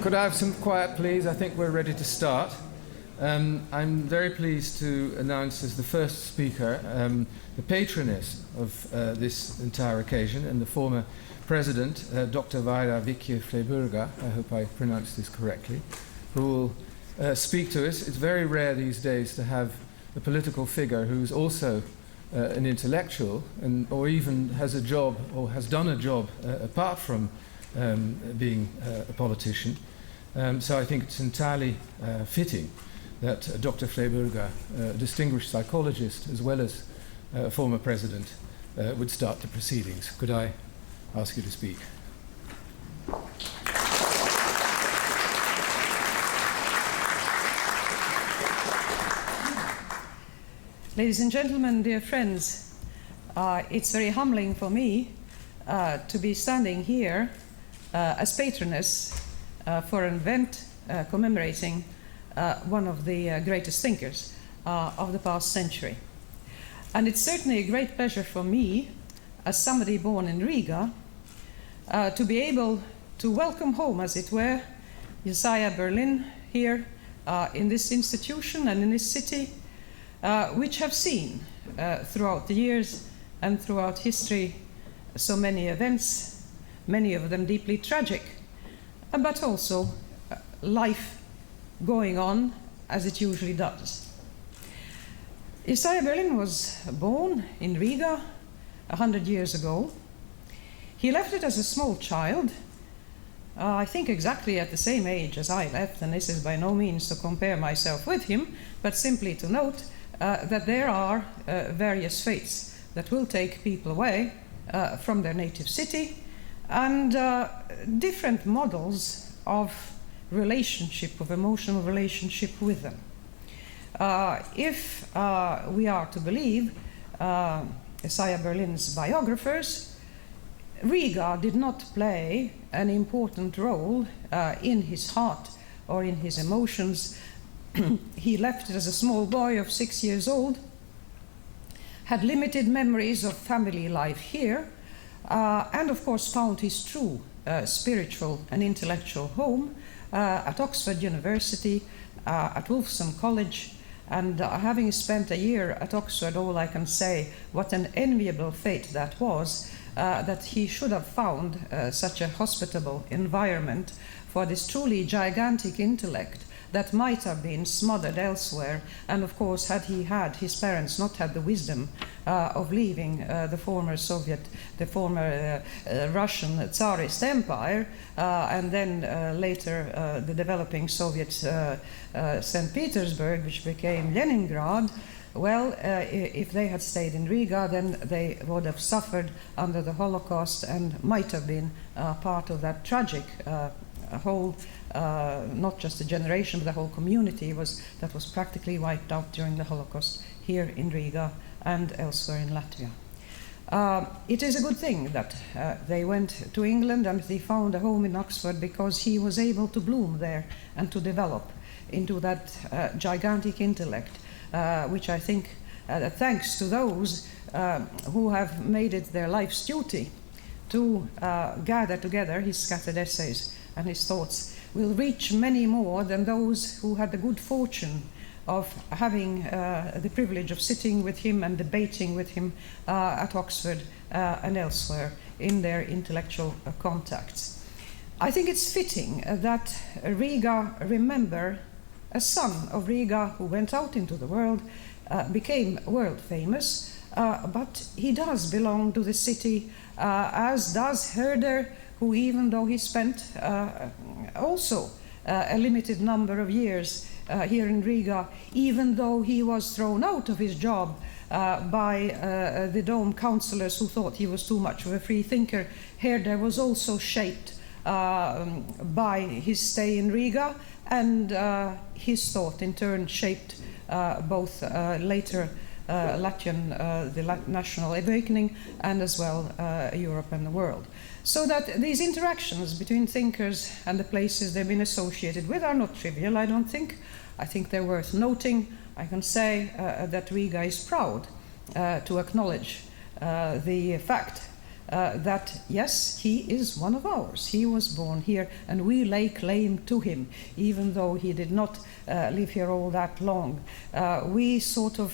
Could I have some quiet, please? I think we're ready to start. I'm very pleased to announce as the first speaker the patroness of this entire occasion and the former president, Dr. Vaira Vīķe-Freiberga, I hope I pronounced this correctly, who will speak to us. It's very rare these days to have a political figure who's also an intellectual or even has a job or has done a job apart from being a politician. So I think it's entirely fitting that Dr. Freiberga, a distinguished psychologist as well as a former president, would start the proceedings. Could I ask you to speak? Ladies and gentlemen, dear friends, it's very humbling for me to be standing here as patroness for an event commemorating one of the greatest thinkers of the past century. And it's certainly a great pleasure for me, as somebody born in Riga, to be able to welcome home, as it were, Josiah Berlin here in this institution and in this city, which have seen throughout the years and throughout history so many events, many of them deeply tragic, but also life going on as it usually does. Josiah Berlin was born in Riga 100 years ago. He left it as a small child, I think exactly at the same age as I left, and this is by no means to compare myself with him, but simply to note that there are various fates that will take people away from their native city, and different models of relationship, of emotional relationship with them. If we are to believe Josiah Berlin's biographers, Riga did not play an important role in his heart or in his emotions. He left it as a small boy of 6 years old, had limited memories of family life here, and of course found his true spiritual and intellectual home at Oxford University, at Wolfson College, and having spent a year at Oxford, all I can say, what an enviable fate that was, that he should have found such a hospitable environment for this truly gigantic intellect that might have been smothered elsewhere. And of course, had his parents not had the wisdom of leaving the former Russian Tsarist Empire, and then later the developing Soviet St. Petersburg, which became Leningrad, well, if they had stayed in Riga, then they would have suffered under the Holocaust and might have been part of that tragic whole, not just a generation, but the whole community that was practically wiped out during the Holocaust here in Riga and elsewhere in Latvia. It is a good thing that they went to England and they found a home in Oxford, because he was able to bloom there and to develop into that gigantic intellect, which I think, thanks to those who have made it their life's duty to gather together his scattered essays and his thoughts, will reach many more than those who had the good fortune of having the privilege of sitting with him and debating with him at Oxford and elsewhere in their intellectual contacts. I think it's fitting that Riga remember a son of Riga who went out into the world, became world famous, but he does belong to the city, as does Herder, who, even though he spent also a limited number of years here in Riga, even though he was thrown out of his job by the Dome councillors who thought he was too much of a free thinker, Herder was also shaped by his stay in Riga, and his thought in turn shaped both later Latvian, the National Awakening, and as well Europe and the world. So that these interactions between thinkers and the places they've been associated with are not trivial, I don't think. I think they're worth noting. I can say that Riga is proud to acknowledge the fact that yes, he is one of ours. He was born here and we lay claim to him, even though he did not live here all that long. We sort of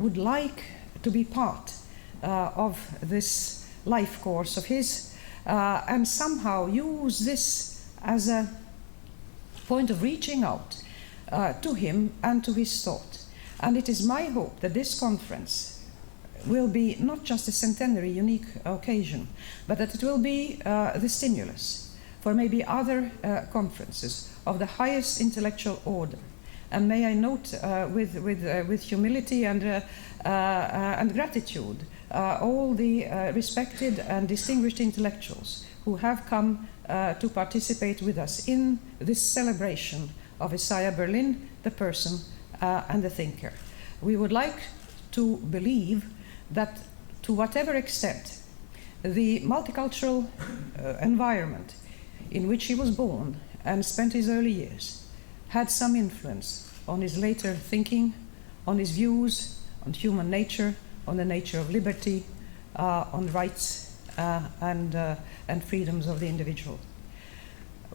would like to be part of this life course of his and somehow use this as a point of reaching out to him and to his thought. And it is my hope that this conference will be not just a centenary unique occasion, but that it will be the stimulus for maybe other conferences of the highest intellectual order. And may I note with humility and gratitude all the respected and distinguished intellectuals who have come to participate with us in this celebration of Isaiah Berlin, the person and the thinker. We would like to believe that to whatever extent the multicultural environment in which he was born and spent his early years had some influence on his later thinking, on his views on human nature, on the nature of liberty, on rights and freedoms of the individual.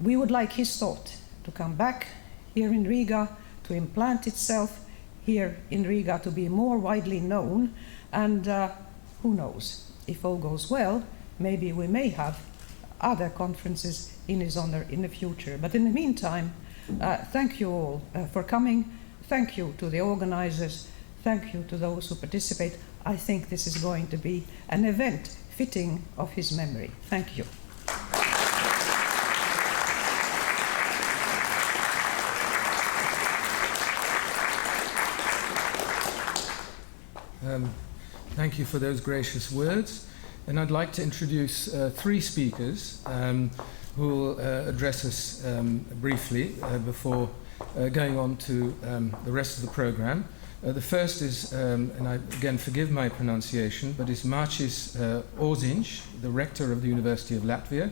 We would like his thought to come back here in Riga, to implant itself here in Riga, to be more widely known, and who knows, if all goes well, maybe we may have other conferences in his honor in the future. But in the meantime, thank you all for coming. Thank you to the organizers. Thank you to those who participate. I think this is going to be an event fitting of his memory. Thank you. Thank you for those gracious words. And I'd like to introduce three speakers who will address us briefly before going on to the rest of the program. The first is, and I again forgive my pronunciation, but is Mārcis Auziņš, the Rector of the University of Latvia,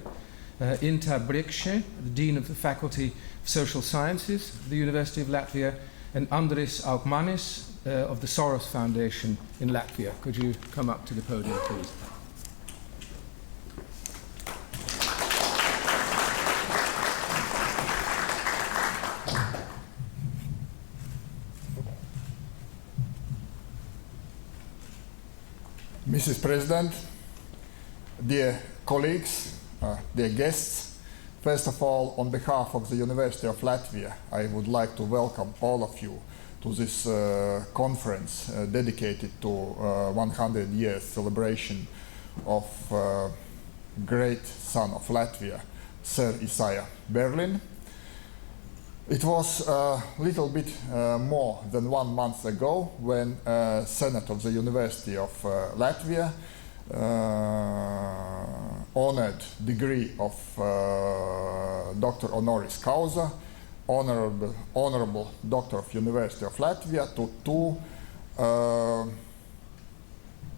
Inta Brikše, the Dean of the Faculty of Social Sciences of the University of Latvia, and Andris Aukmanis of the Soros Foundation in Latvia. Could you come up to the podium, please? Mrs. President, dear colleagues, dear guests, first of all, on behalf of the University of Latvia, I would like to welcome all of you to this conference dedicated to 100 years celebration of great son of Latvia, Sir Isaiah Berlin. It was a little bit more than 1 month ago when Senate of the University of Latvia honored degree of Doctor Honoris Causa, honorable Doctor of University of Latvia, to two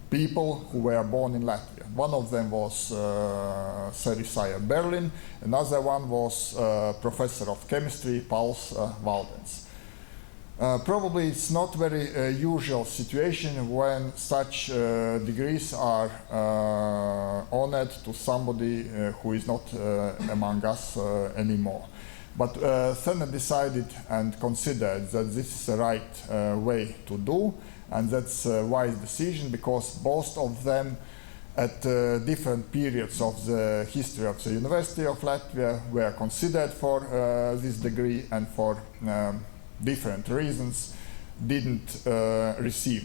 people who were born in Latvia. One of them was Sir Isaiah Berlin, another one was Professor of Chemistry, Pauls Valdens. Probably it's not very usual situation when such degrees are honored to somebody who is not among us anymore. But Senate decided and considered that this is the right way to do, and that's a wise decision because both of them at different periods of the history of the University of Latvia were considered for this degree, and for different reasons didn't receive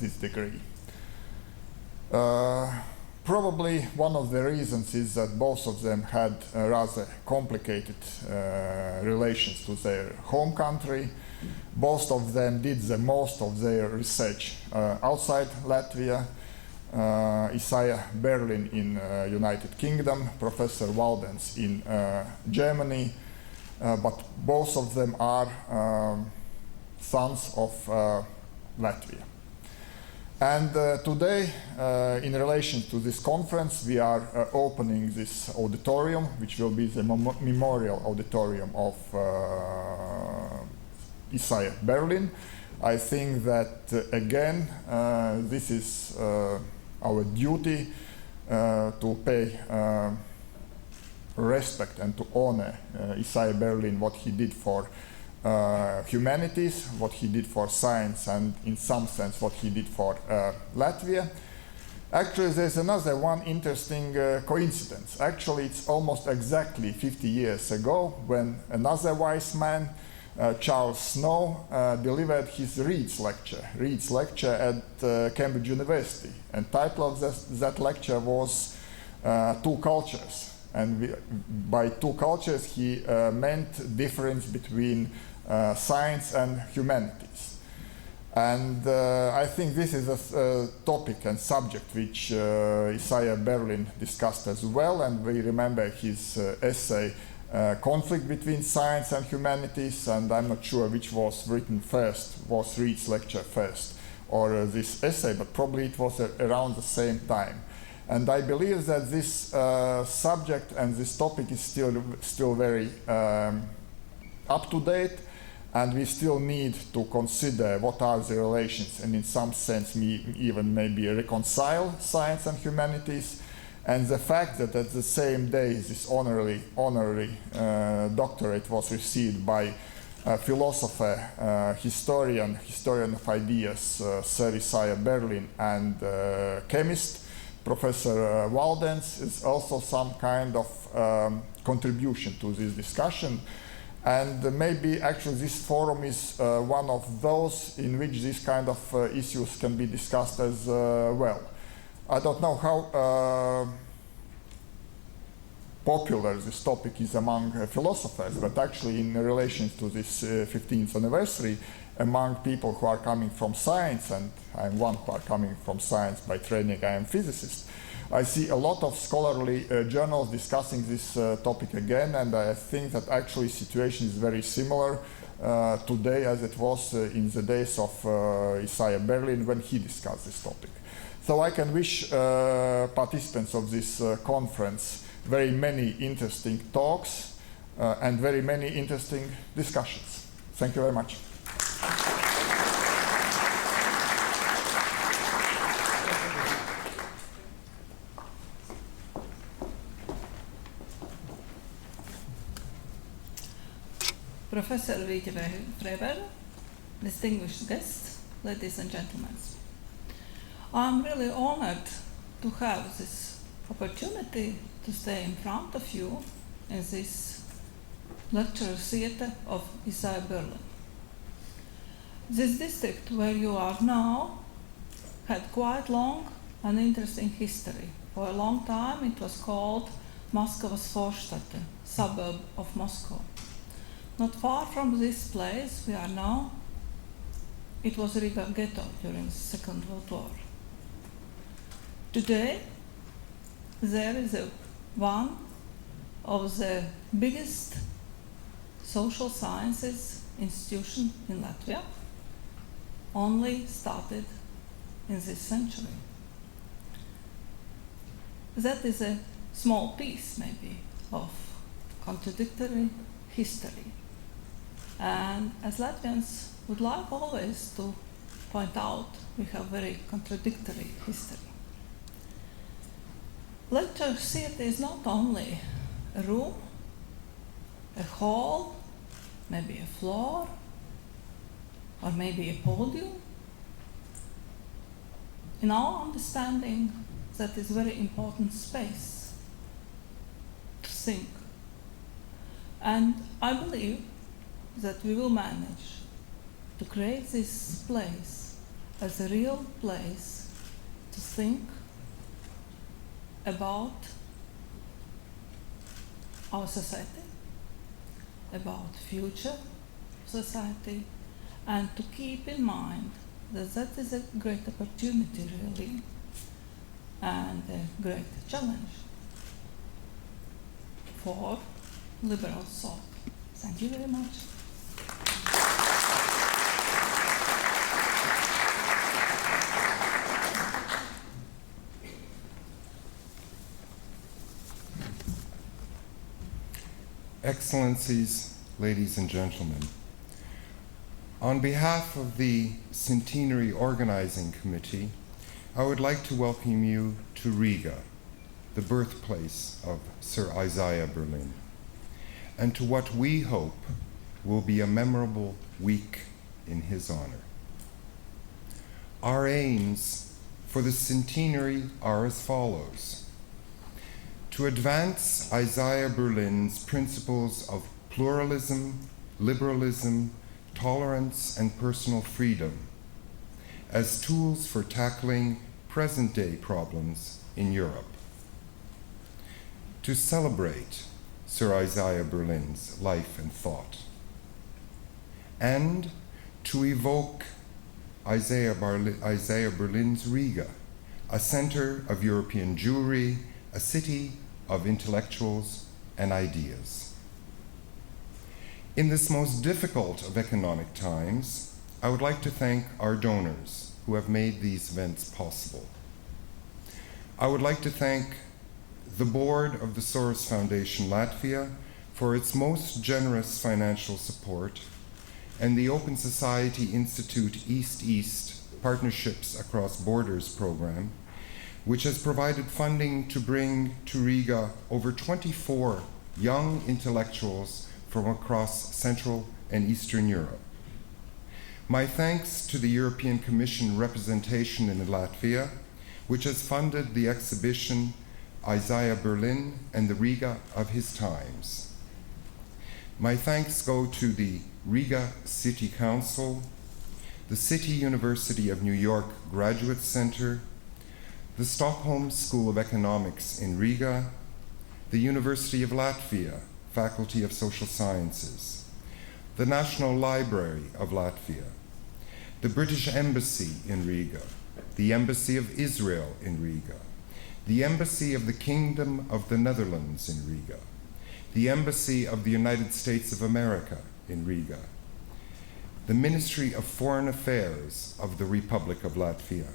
this degree. Probably one of the reasons is that both of them had rather complicated relations to their home country. Both of them did the most of their research outside Latvia. Isaiah Berlin in United Kingdom, Professor Valdens in Germany, but both of them are sons of Latvia. And today, in relation to this conference, we are opening this auditorium, which will be the memorial auditorium of Isaiah Berlin. I think that, again, this is our duty to pay respect and to honor Isaiah Berlin, what he did for humanities, what he did for science, and in some sense what he did for Latvia. Actually, there's another one interesting coincidence. Actually, it's almost exactly 50 years ago when another wise man, Charles Snow, delivered his Reed's lecture at Cambridge University. And title of that lecture was Two Cultures. And by two cultures, he meant difference between science and humanities. And I think this is a topic and subject which Isaiah Berlin discussed as well, and we remember his essay, Conflict Between Science and Humanities, and I'm not sure which was written first, was Reed's lecture first, or this essay, but probably it was around the same time. And I believe that this subject and this topic is still very up to date, and we still need to consider what are the relations, and in some sense even maybe reconcile science and humanities. And the fact that at the same day this honorary doctorate was received by a philosopher, historian of ideas, Sir Isaiah Berlin, and chemist, Professor Walden's, is also some kind of contribution to this discussion. And maybe actually this forum is one of those in which these kind of issues can be discussed as well. I don't know how popular this topic is among philosophers, but actually in relation to this 15th anniversary, among people who are coming from science, and I'm one who are coming from science by training, I am physicist, I see a lot of scholarly journals discussing this topic again, and I think that actually situation is very similar today as it was in the days of Isaiah Berlin when he discussed this topic. So I can wish participants of this conference very many interesting talks and very many interesting discussions. Thank you very much. Professor Vīķe-Freiberga, distinguished guests, ladies and gentlemen. I'm really honored to have this opportunity to stay in front of you in this lecture theatre of Isaiah Berlin. This district where you are now had quite long and interesting history. For a long time it was called Maskavas Vorstätte, suburb of Moscow. Not far from this place we are now, it was Riga ghetto during the Second World War. Today, there is one of the biggest social sciences institution in Latvia, only started in this century. That is a small piece, maybe, of contradictory history. And as Latvians would like always to point out, we have very contradictory history. Lecture theatre is not only a room, a hall, maybe a floor, or maybe a podium. In our understanding, that is a very important space to think. And I believe that we will manage to create this place as a real place to think about our society, about future society, and to keep in mind that that is a great opportunity really, and a great challenge for liberal thought. Thank you very much. Excellencies, ladies and gentlemen, on behalf of the Centenary Organizing Committee, I would like to welcome you to Riga, the birthplace of Sir Isaiah Berlin, and to what we hope will be a memorable week in his honor. Our aims for the centenary are as follows: to advance Isaiah Berlin's principles of pluralism, liberalism, tolerance, and personal freedom as tools for tackling present-day problems in Europe. To celebrate Sir Isaiah Berlin's life and thought, and to evoke Isaiah Berlin's Riga, a center of European Jewry, a city of intellectuals and ideas. In this most difficult of economic times, I would like to thank our donors who have made these events possible. I would like to thank the board of the Soros Foundation Latvia for its most generous financial support, and the Open Society Institute East-East Partnerships Across Borders program, which has provided funding to bring to Riga over 24 young intellectuals from across Central and Eastern Europe. My thanks to the European Commission representation in Latvia, which has funded the exhibition Isaiah Berlin and the Riga of His Times. My thanks go to the Riga City Council, the City University of New York Graduate Center, the Stockholm School of Economics in Riga, the University of Latvia, Faculty of Social Sciences, the National Library of Latvia, the British Embassy in Riga, the Embassy of Israel in Riga, the Embassy of the Kingdom of the Netherlands in Riga, the Embassy of the United States of America in Riga, the Ministry of Foreign Affairs of the Republic of Latvia,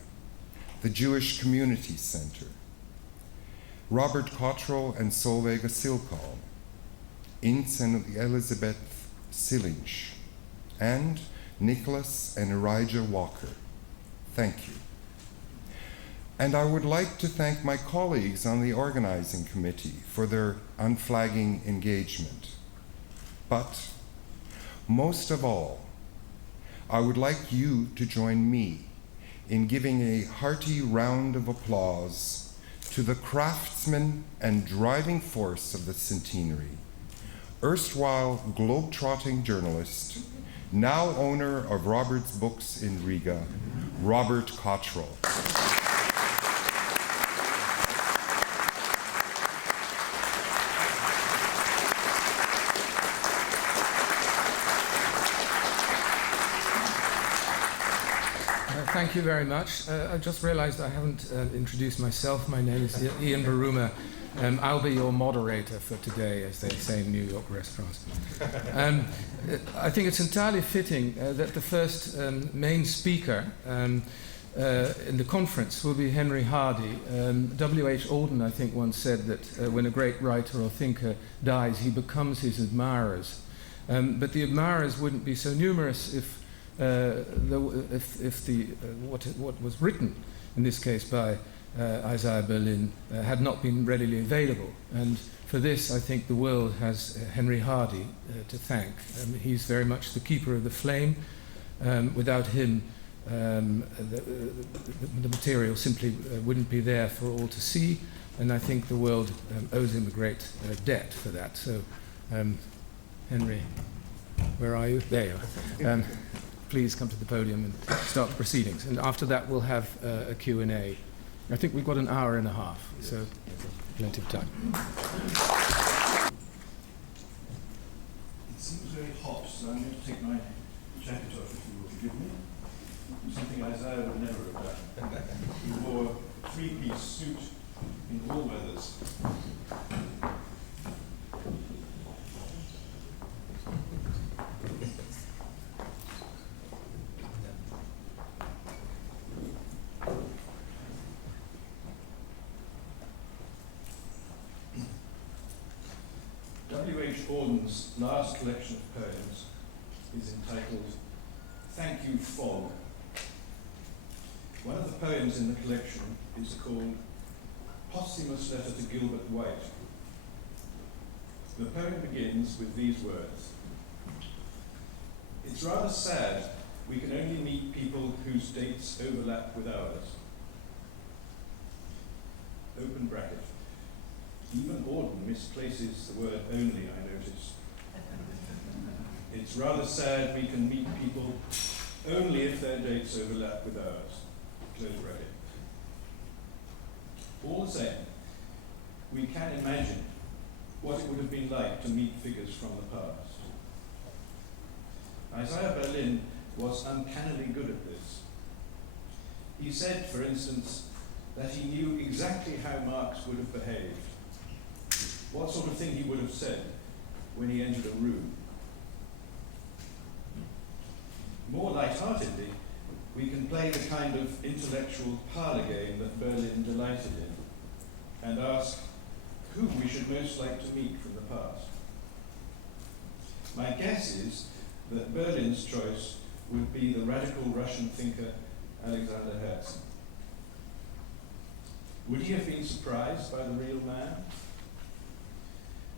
the Jewish Community Center, Robert Cottrell and Solveiga Silkal, Inta and Elizabeth Silinch, and Nicholas and Elijah Walker. Thank you. And I would like to thank my colleagues on the organizing committee for their unflagging engagement. But most of all, I would like you to join me in giving a hearty round of applause to the craftsman and driving force of the centenary, erstwhile globe-trotting journalist, now owner of Robert's Books in Riga, Robert Cottrell. Thank you very much. I just realized I haven't introduced myself. My name is Ian Baruma. I'll be your moderator for today, as they say in New York restaurants. I think it's entirely fitting that the first main speaker in the conference will be Henry Hardy. W.H. Auden, I think, once said that when a great writer or thinker dies, he becomes his admirers. But the admirers wouldn't be so numerous if what was written, in this case by Isaiah Berlin, had not been readily available. And for this, I think the world has Henry Hardy to thank. He's very much the keeper of the flame. Without him, the material simply wouldn't be there for all to see, and I think the world owes him a great debt for that. So, Henry, where are you? There you are. Please come to the podium and start the proceedings. And after that, we'll have a Q&A. I think we've got an hour and a half, so plenty of time. It seems very hot, so I'm going to take my jacket off, if you will forgive me. Something Isaiah would never have done. He wore a three-piece suit in all weathers. W.H. Auden's last collection of poems is entitled Thank You, Fog. One of the poems in the collection is called posthumous letter to Gilbert White. The poem begins with these words. It's rather sad we can only meet people whose dates overlap with ours. Open bracket. Even Auden misplaces the word only, I notice. It's rather sad we can meet people only if their dates overlap with ours. Close bracket. All the same, we can imagine what it would have been like to meet figures from the past. Isaiah Berlin was uncannily good at this. He said, for instance, that he knew exactly how Marx would have behaved, what sort of thing he would have said when he entered a room. More lightheartedly, we can play the kind of intellectual parlor game that Berlin delighted in and ask who we should most like to meet from the past. My guess is that Berlin's choice would be the radical Russian thinker Alexander Herzen. Would he have been surprised by the real man?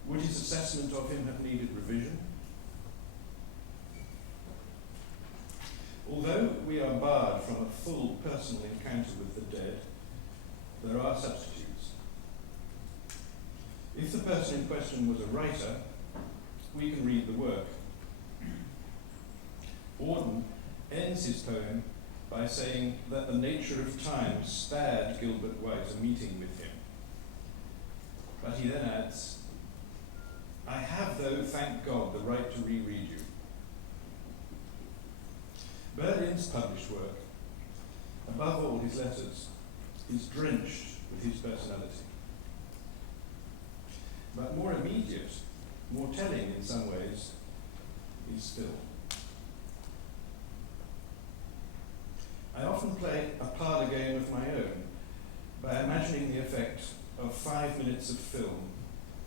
Would his assessment of him have needed revision? Although we are barred from a full personal encounter with the dead, there are substitutes. If the person in question was a writer, we can read the work. Auden ends his poem by saying that the nature of time spared Gilbert White a meeting with him. But he then adds, I have, though, thank God, the right to reread you. Berlin's published work, above all his letters, is drenched with his personality. But more immediate, more telling in some ways, is Phil. I often play a parlor game of my own by imagining the effect of 5 minutes of film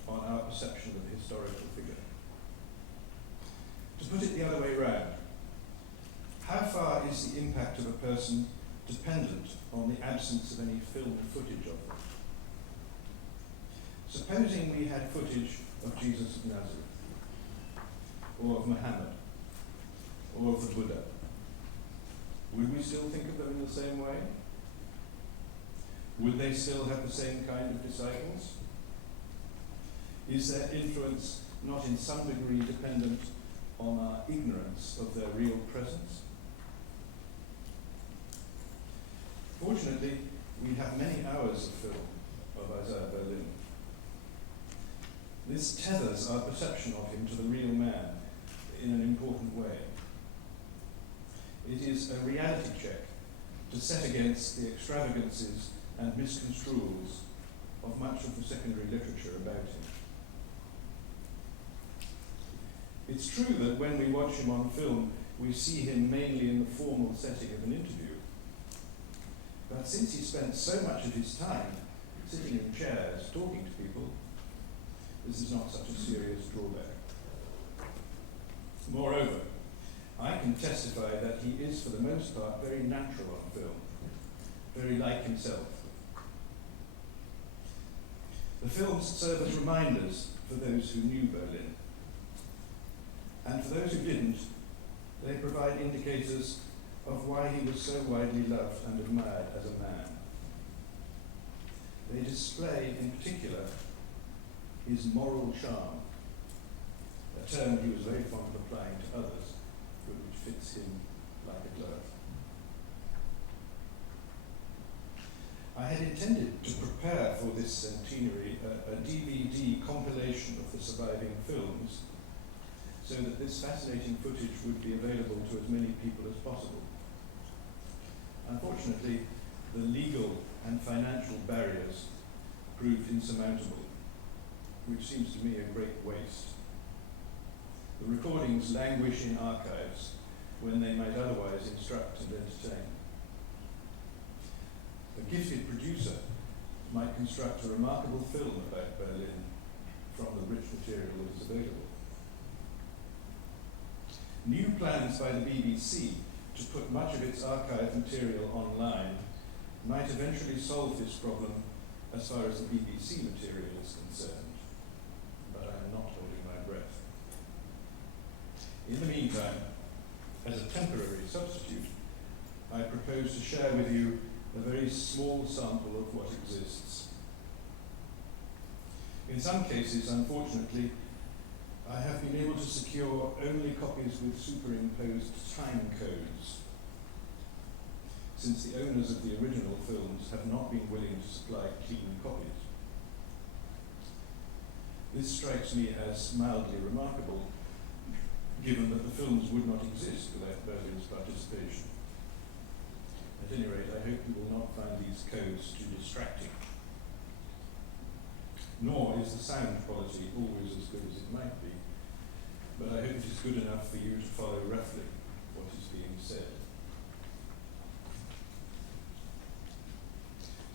on our perception of a historical figure. To put it the other way round, how far is the impact of a person dependent on the absence of any film footage of them? Supposing we had footage of Jesus of Nazareth, or of Muhammad, or of the Buddha, would we still think of them in the same way? Would they still have the same kind of disciples? Is their influence not in some degree dependent on our ignorance of their real presence? Fortunately, we have many hours of film of Isaiah Berlin. This tethers our perception of him to the real man in an important way. It is a reality check to set against the extravagances and misconstruals of much of the secondary literature about him. It's true that when we watch him on film, we see him mainly in the formal setting of an interview. But since he spent so much of his time sitting in chairs, talking to people, this is not such a serious drawback. Moreover, I can testify that he is, for the most part, very natural on film, very like himself. The films serve as reminders for those who knew Berlin. And for those who didn't, they provide indicators of why he was so widely loved and admired as a man. They display, in particular, his moral charm, a term he was very fond of applying to others, but which fits him like a glove. I had intended to prepare for this centenary a DVD compilation of the surviving films, so that this fascinating footage would be available to as many people as possible. Unfortunately, the legal and financial barriers proved insurmountable, which seems to me a great waste. The recordings languish in archives when they might otherwise instruct and entertain. A gifted producer might construct a remarkable film about Berlin from the rich material that is available. New plans by the BBC to put much of its archive material online might eventually solve this problem as far as the BBC material is concerned, but I am not holding my breath. In the meantime, as a temporary substitute, I propose to share with you a very small sample of what exists. In some cases, unfortunately, I have been able to secure only copies with superimposed time codes, since the owners of the original films have not been willing to supply clean copies. This strikes me as mildly remarkable, given that the films would not exist without Berlin's participation. At any rate, I hope you will not find these codes too distracting. Nor is the sound quality always as good as it might be, but I hope it is good enough for you to follow roughly what is being said.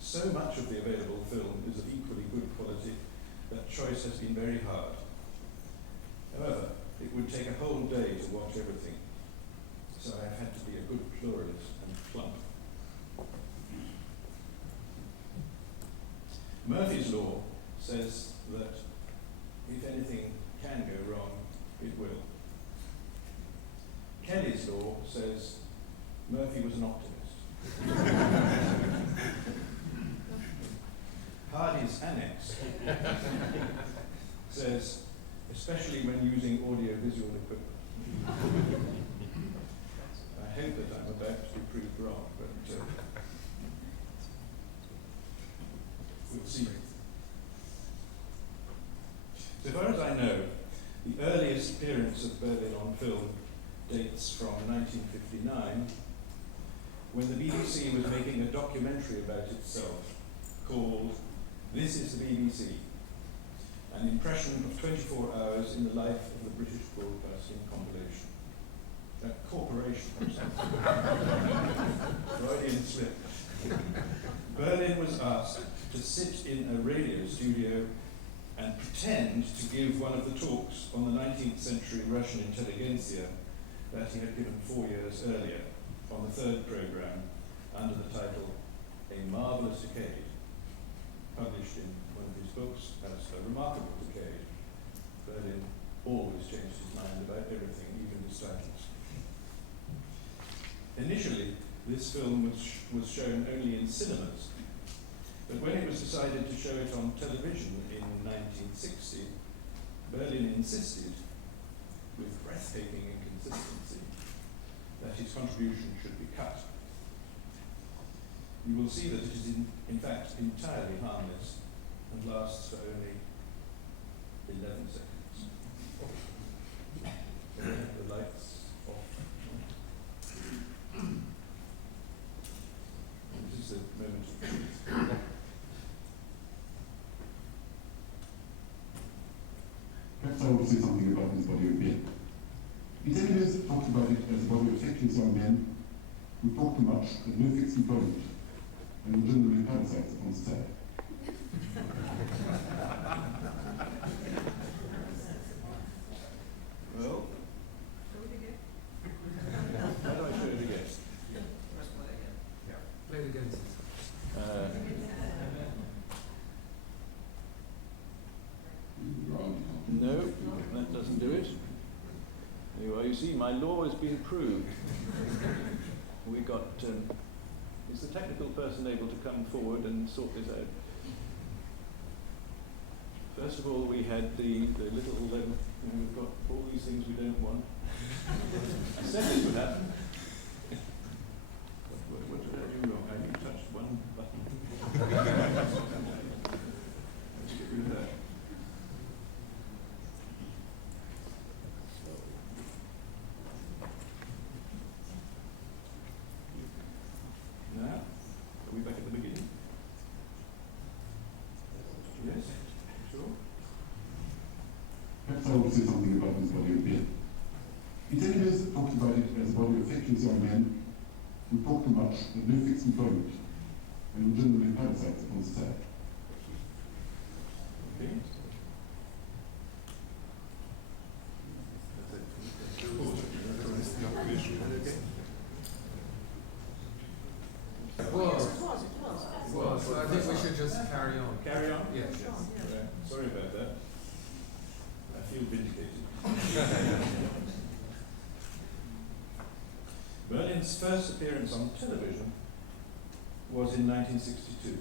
So much of the available film is of equally good quality that choice has been very hard. However, it would take a whole day to watch everything, so I have had to be a good pluralist and plump. Murphy's Law says that if anything can go wrong, it will. Kelly's Law says Murphy was an optimist. Hardy's Annex says, especially when using audio-visual equipment. I hope that I'm about to be proved wrong, but we'll see. So far as I know, the earliest appearance of Berlin on film dates from 1959, when the BBC was making a documentary about itself called This is the BBC, an impression of 24 hours in the life of the British Broadcasting Compilation. A corporation or something. Freudian slip. Berlin was asked to sit in a radio studio and pretend to give one of the talks on the 19th century Russian intelligentsia that he had given 4 years earlier on the third programme under the title A Marvellous Decade, published in one of his books as A Remarkable Decade. Berlin always changed his mind about everything, even his titles. Initially, this film was shown only in cinemas, but when it was decided to show it on television in 1960, Berlin insisted, with breathtaking inconsistency, that his contribution should be cut. You will see that it is in fact entirely harmless and lasts for only 11 seconds. The lights off. This is the moment of truth. Perhaps I want to say something about this body of men. Interviewers talked about it as a body of feckless young men who talk too much, had no fixed employment, and were generally parasites upon society. Well, how do I show it again? Play it again. No, that doesn't do it. There you are. You see, my law has been proved. We got. Is the technical person able to come forward and sort this out? First of all, we had the little. We've got all these things we don't want. I said this would happen. What did I do wrong? I only touched one button. Let's get rid of that. Now, are we back at the beginning? Yes? Sure? Perhaps I want to say something about this body of men. Interviewers talked about it as a body of feckless young men who talk too much, had no fixed employment, and were generally parasites upon society. Okay. It was. I think we should to just carry on. Carry on? Yes. Right. Sorry about that. I feel vindicated. Berlin's first appearance on television was in 1962.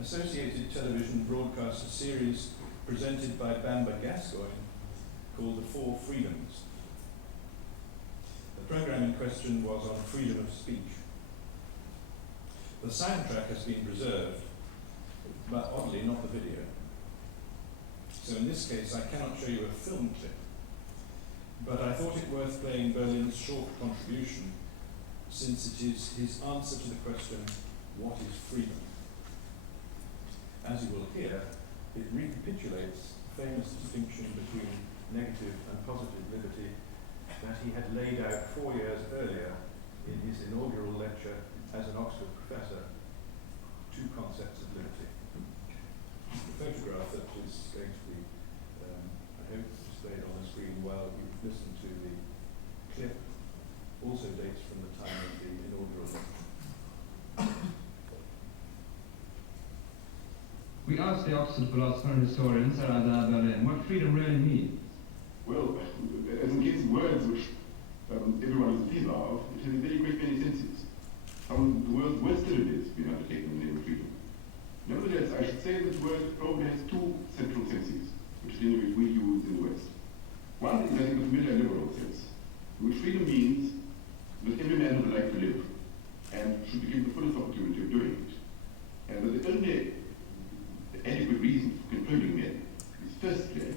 Associated Television broadcast a series presented by Bamba Gascoigne called The Four Freedoms. The program in question was on freedom of speech. The soundtrack has been preserved, but oddly not the video. So in this case, I cannot show you a film clip, but I thought it worth playing Berlin's short contribution, since it is his answer to the question, what is freedom? As you will hear, it recapitulates the famous distinction between negative and positive liberty that he had laid out 4 years earlier in his inaugural lecture as an Oxford professor, Two Concepts of Liberty. The photograph that is going to be, I hope, displayed on the screen while you listen to the clip also dates from the time of the inaugural lecture. We asked the Oxford philosopher and historian Sir Adar Berlin what freedom really means. Well, as in case of words which everyone is pleased of, it has a very great many senses. Some of the world's worst tyrannies have been undertaken in the name of freedom. Nevertheless, I should say that the word probably has two central senses, which at any rate we use in the West. One is, I think, the familiar liberal sense, in which freedom means that every man has a right to live, and should be given the fullest opportunity of doing it. And that the only adequate reason for controlling men is firstly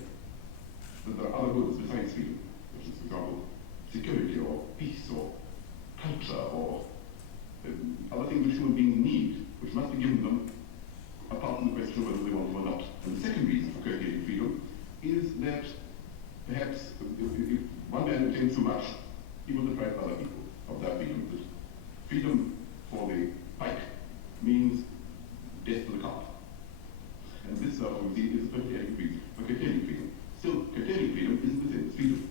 that there are other goods besides freedom, such as, for example, security or peace or culture or other things which human beings need, which must be given them apart from the question of whether they want them or not. And the second reason for curtailing freedom is that perhaps if one man obtains so much, he will deprive other people of that freedom. That freedom for the pike means death to the carp. And this, therefore, is a perfectly adequate reason for curtailing freedom. Still, curtailing freedom isn't the same as freedom.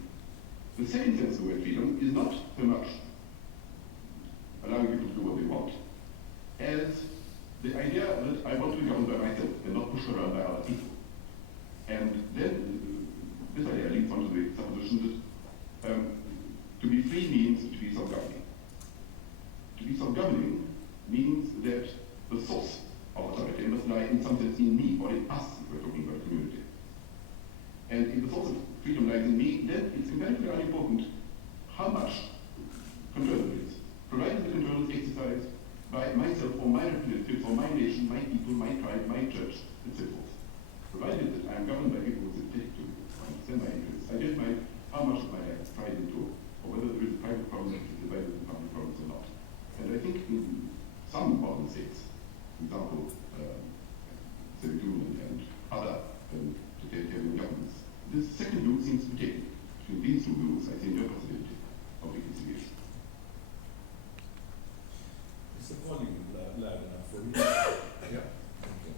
The second sense of the word freedom is not so much allowing people to do what they want, as the idea that I want to be governed by myself and not pushed around by other people. And then this idea leads on to the supposition that to be free means to be self-governing. To be self-governing means that the source of authority must lie in some sense in me, or in us, if we're talking about a community. And if the source of freedom lies in me, then it's comparatively unimportant how much control there is, provided the control is exercised by myself or my representatives or my nation, my people, my tribe, my church, and so forth. Provided that I'm governed by people who are sympathetic to understand my interests, I don't mind how much of my life is tried into, or whether there is a private problem that is divided into public problems or not. And I think in some modern states, for example, Soviet Union and other totalitarian governments, this second route seems to be taken. Between these two routes, I see no possibility of reconciliation. Is the volume loud enough for you? Yeah. Thank you.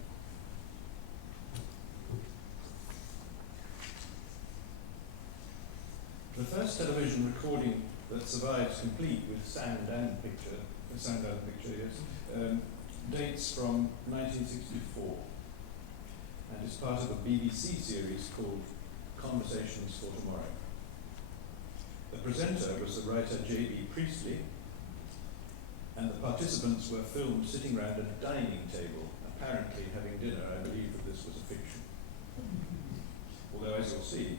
The first television recording that survives complete with sound and picture, yes, dates from 1964 and is part of a BBC series called Conversations for Tomorrow. The presenter was the writer J.B. Priestley, and the participants were filmed sitting round a dining table, apparently having dinner. I believe that this was a fiction. Although, as you'll see,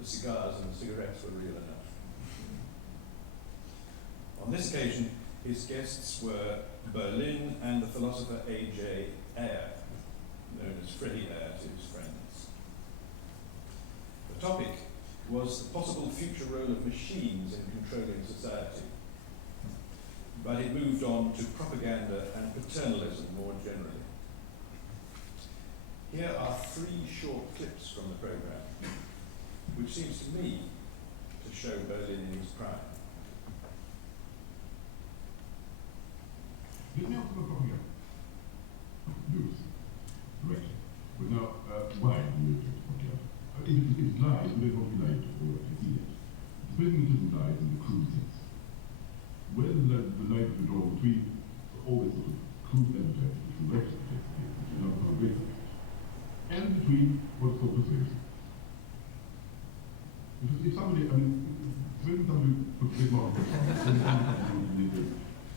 the cigars and the cigarettes were real enough. On this occasion, his guests were Berlin and the philosopher A.J. Ayer, known as Freddie Ayer to his friends. The topic was the possible future role of machines in controlling society, but it moved on to propaganda and paternalism more generally. Here are 3 short clips from the program, which seems to me to show Berlin in his prime. Dit is not propaganda. News. Right. But now, why do you use propaganda? If it's lies, we don't want to be lied to or to see it. Speaking it isn't lies in the crude sense. Where is the line to draw between all this sort of crude advertising to lecture Shakespeare, which is not a great subject, and between what's called persuasion. If somebody, I mean, when somebody puts big law,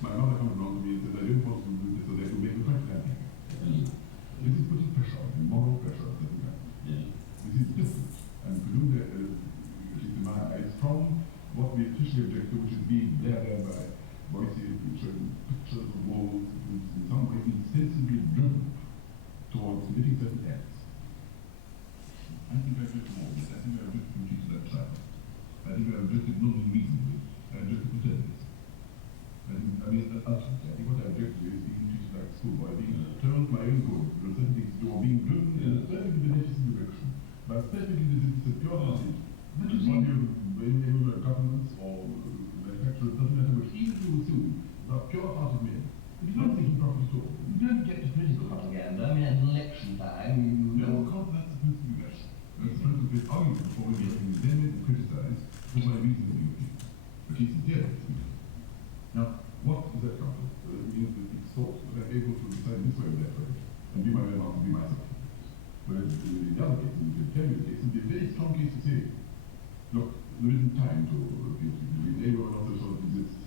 my mother comes along to me and says, I don't want to do this so they can make the French man happy. This is putting pressure on him, moral pressure on him. This is different. And to do that, at least in my eyes, from what we officially object to, which is being blared out by voices, showing pictures of walls, in some way insensibly driven towards committing certain acts. I think I've drifted more than that. I think I've drifted from to that child. I think I've drifted not unreasonably. I've drifted pretenders. And I mean, ultimately, I think what I've drifted is being treated like a schoolboy, being told my own good, there are certain things to do, or being driven in a perfectly beneficent direction, by a perfectly secure knowledge. That is one of governments or manufacturers, doesn't matter which, even if you assume about pure-hearted men. If you don't think him properly at all, You don't get to political propaganda. I mean, at election time, no, because that's supposed to be rational. That's supposed to be argument before we get condemned and criticized for my reasons of being people. At least in theory. Now, what does that come from? It means that it's thought that I'm able to decide this way or that way, and be my own man, be myself. Whereas in the other case, in the Centenary case, it would be a very strong case to say, look, there isn't time to appeal to you. They will not sort of exist.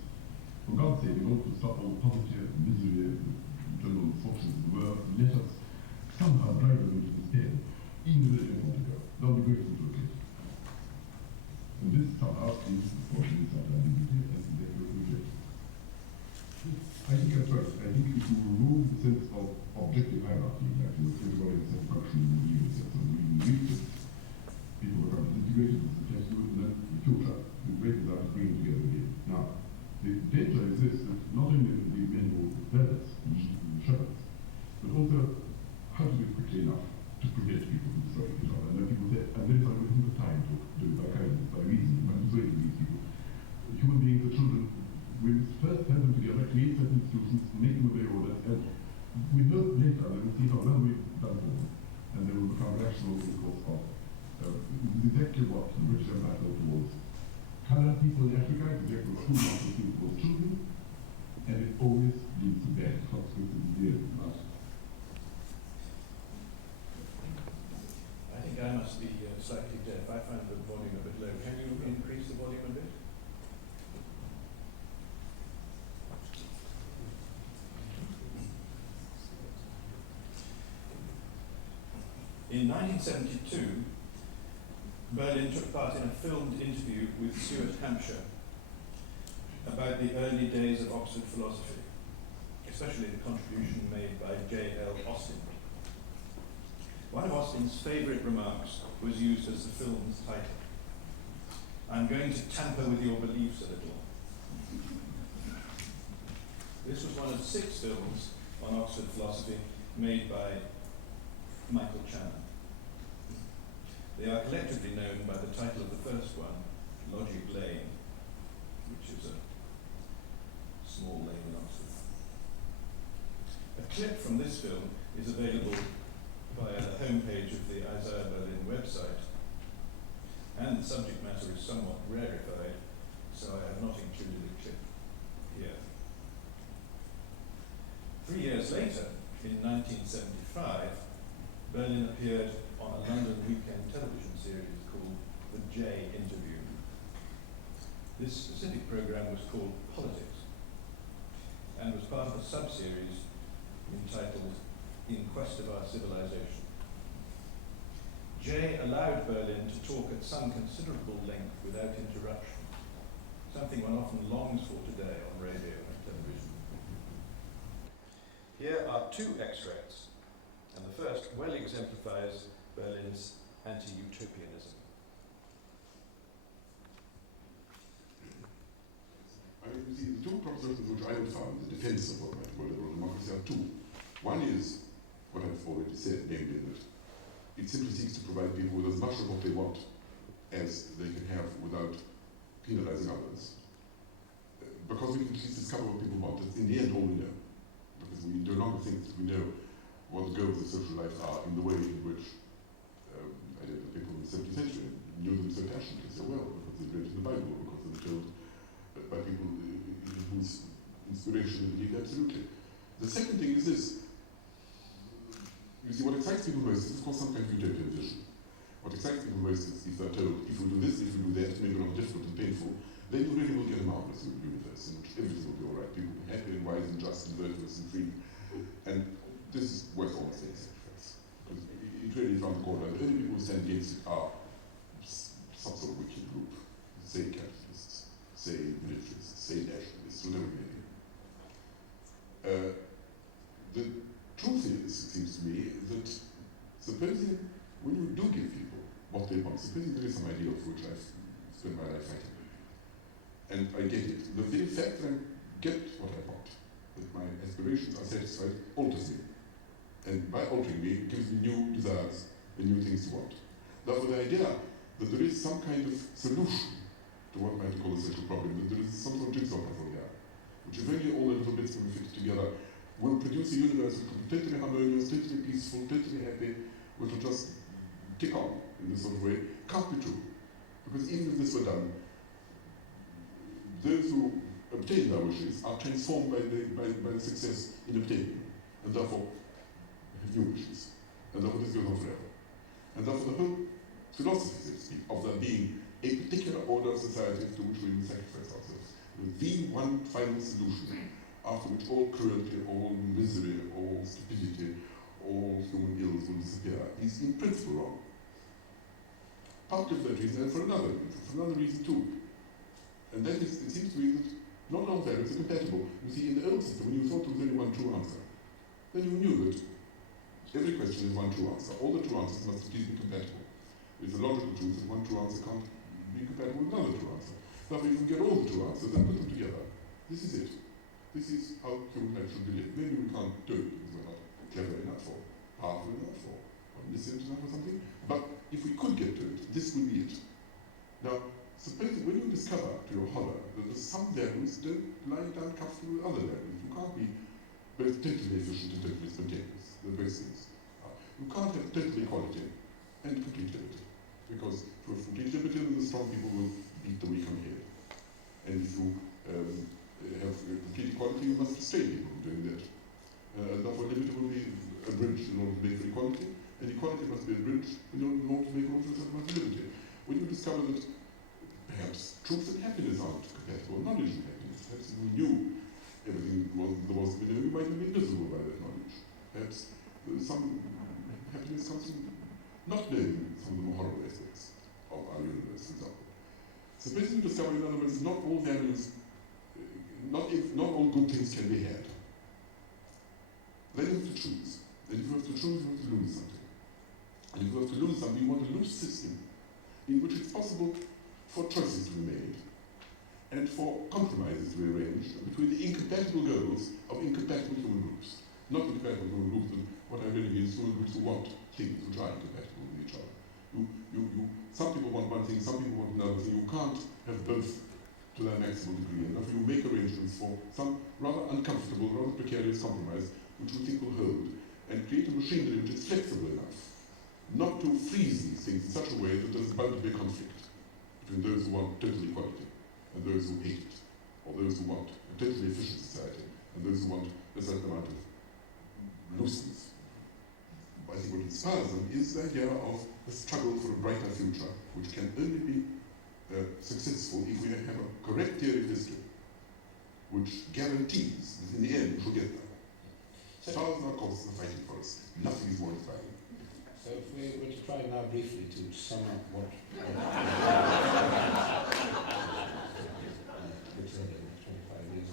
For God's sake, in order to stop all the poverty and misery and general misfortunes of the world, let us somehow drive them into despair, even if they don't want to go. They'll be grateful to it. And this somehow is misfortune, somehow dignity, and they will reject. I think that's right. I think if you remove the sense of objective hierarchy, like you think about it as a function in the unit sense of reading reasons, people become disintegrated in the test and then the future, the great without bringing together again. Now, the danger is this, that not only do we men who zealots and shepherds, but also how to do it quickly enough to prevent people from destroying each other. And then people say, and then it's like we haven't got time to do it by kindness, by reason, by persuading these people. Human beings, the children, we must first have them together, create certain institutions, make them obey orders, and we know later, they will see how well we've done for them, and they will become rational in the course of exactly what the British Empire felt towards colored people in Africa, exactly what schoolmasters feel towards children, and it always leads to bad consequences in the end. I think I must be slightly deaf. I find the volume a bit low. Can you increase the volume a bit? In 1972, Berlin took part in a filmed interview with Stuart Hampshire about the early days of Oxford philosophy, especially the contribution made by J.L. Austin. One of Austin's favourite remarks was used as the film's title. I'm going to tamper with your beliefs a little. This was one of 6 films on Oxford philosophy made by Michael Channon. They are collectively known by the title of the first one, Logic Lane, which is a small lane in Oxford. A clip from this film is available via the homepage of the Isaiah Berlin website, and the subject matter is somewhat rarefied, so I have not included a clip here. 3 years later, in 1975, Berlin appeared on a London weekend television series called The J Interview. This specific program was called Politics and was part of a sub-series entitled In Quest of Our Civilization. J allowed Berlin to talk at some considerable length without interruption, something one often longs for today on radio and television. Here are 2 extracts, and the first well exemplifies Berlin's anti-utopianism. You see, the 2 propositions which I have found in the defense of what liberal democracy are 2. One is what I've already said, namely that it simply seeks to provide people with as much of what they want as they can have without penalizing others. Because we can at least discover what people want. It's in the end all we know. Because we no longer think that we know what the goals of social life are in the way in which people in the 17th century knew them so passionately, so well, because they read in the Bible, because they were told by people whose inspiration they believed absolutely. The second thing is this. You see, what excites people most is, of course, sometimes utopian vision. What excites people most is if they're told, if you do this, if you do that, maybe not difficult and painful, then you really will get a marvelous universe in which everything will be all right. People will be happy and wise and just and virtuous and free. And this is worth almost any sacrifice. Because it really is around the corner. The only people who stand against it are some sort of wicked group. Say capitalists, say militarists, say nationalists, whatever it may be. The truth is, it seems to me, that supposing when you do give people what they want, supposing there is some ideal for which I've spent my life fighting, and I get it, the very fact that I get what I want, that my aspirations are satisfied, alters me. And by altering me, it gives me new desires and new things to want. Therefore, the idea that there is some kind of solution to what might be called a social problem, that there is some sort of jigsaw puzzle here, which if only all the little bits can be fitted together, will produce a universe which will be totally harmonious, totally peaceful, totally happy, which will just tick on in this sort of way, can't be true. Because even if this were done, those who obtain their wishes are transformed by the success in obtaining them, and therefore have new wishes. And therefore this goes on forever. And therefore the whole philosophy, so to speak, of there being a particular order of society to which we will sacrifice ourselves, with the one final solution, after which all cruelty, all misery, all stupidity, all human ills will disappear, is in principle wrong. Partly for that reason, and for another reason too. And that is, it seems to me that not all variants are compatible. You see, in the old system, when you thought there was only one true answer, then you knew that every question is one true answer. All the true answers must at least be compatible. It's a logical truth that one true answer can't be compatible with another true answer. Now, if you can get all the true answers and put them together, this is it. This is how human life should be lived. Maybe we can't do it because we're not clever enough or powerful enough or omniscient enough or something. But if we could get to it, this would be it. Now, suppose when you discover to your horror that there's some values don't lie down comfortably with other values, you can't be both totally efficient and totally spontaneous. They're both things. You can't have total equality and complete liberty. Because for complete liberty, the strong people will beat the weak on the head. And if you have complete equality, you must restrain people from doing that. And therefore, liberty will be a bridge in order to make for equality, and equality must be a bridge in order to make room for liberty. When you discover that perhaps truth and happiness aren't compatible, knowledge and happiness, perhaps if you knew everything there was to be known, you might have been miserable by that knowledge. Perhaps some happiness comes from not knowing some of the more horrible aspects of our universe, for example. Suppose you discover, in other words, not all values, not all good things can be had. Then you have to choose. And if you have to choose, you have to lose something. And if you have to lose something, you want to lose a system in which it's possible for choices to be made and for compromises to be arranged between the incompatible goals of incompatible human groups. Not incompatible human groups, but what I really mean is human groups who want things which are incompatible with each other. Some people want one thing, some people want another thing. You can't have both to their maximum degree. And therefore you make arrangements for some rather uncomfortable, rather precarious compromise which you think will hold, and create a machinery which is flexible enough not to freeze these things in such a way that there's bound to be a conflict between those who want total equality and those who hate it, or those who want a totally efficient society and those who want a certain amount of looseness. I think what inspires them is the idea of a struggle for a brighter future, which can only be successful if we have a correct theory of history, which guarantees that in the end we shall get there. Stars are constantly fighting for us. Nothing is more inspiring. So if we were to try now briefly to sum up what we've said in 25 years.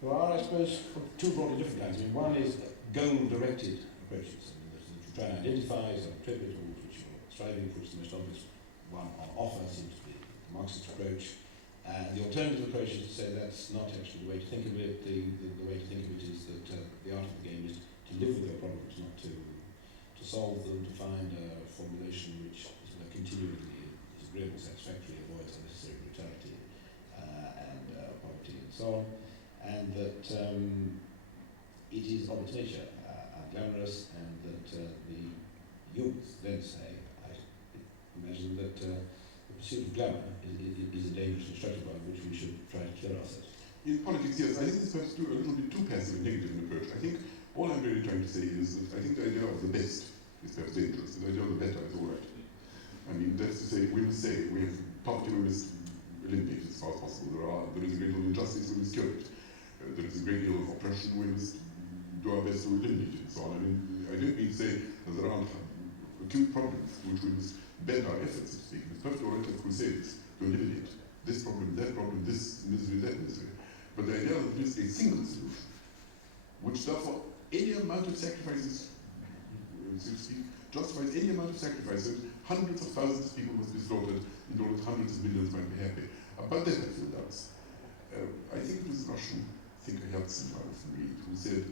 There are, I suppose, two broadly different kinds. I mean, one is goal-directed approaches. I mean, that you try and identify some tribute tools which you're striving for. The most obvious one on offer seems to be the Marxist approach. And the alternative approach is to say that's not actually the way to think of it. The way to think of it is that the art of the game is to live with your problems, not to solve them, to find a formulation which is continually is agreeable, satisfactory, avoids unnecessary brutality and poverty and so on. And that it is of its nature unglamorous, and that the youth then say, I imagine that the pursuit of glamour is a dangerous destructive one which we should try to cure ourselves. In politics, yes, I think this perhaps a little bit too passive and negative an approach. I think All I'm really trying to say is that I think the idea of the best is perhaps dangerous, and the idea of the better is all right. I mean, that's to say, we must have poverty, we must eliminate it as far as possible. There is a great deal of injustice, we must cure it. There is a great deal of oppression, we must do our best to eliminate it, and so on. I mean, I don't mean to say that there aren't acute problems which we must bend our efforts, so to speak. It's perfectly all right to have crusades to eliminate this problem, this misery, that misery. But the idea that there is a single solution, which therefore any amount of sacrifices, so to speak, justifies any amount of sacrifices, hundreds of thousands of people must be slaughtered in order that hundreds of millions might be happy. About that I feel doubts. I think it was a Russian thinker, Yeltsin, I often read, who said,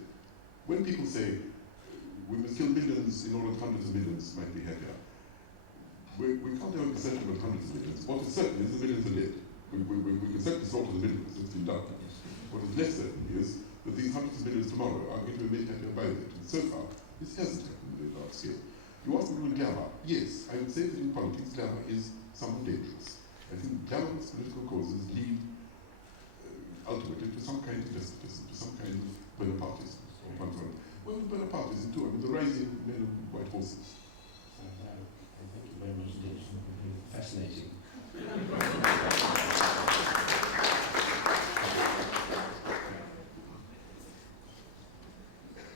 when people say, we must kill millions in order that hundreds of millions might be happier, we can't have a perception about hundreds of millions. What is certain is the millions are dead. We can certainly slaughter the millions, it's been done. What is less certain is that these hundreds of millions tomorrow are going to be made happier by that. And so far, this hasn't happened in a large scale. You ask me to do glamour. Yes, I would say that in politics, glamour is somewhat dangerous. I think glamorous political causes lead ultimately to some kind of despotism, to some kind of Bonapartism. Well, the Bonapartism too, I mean, the rising men of white horses. Thank you very much indeed. Fascinating.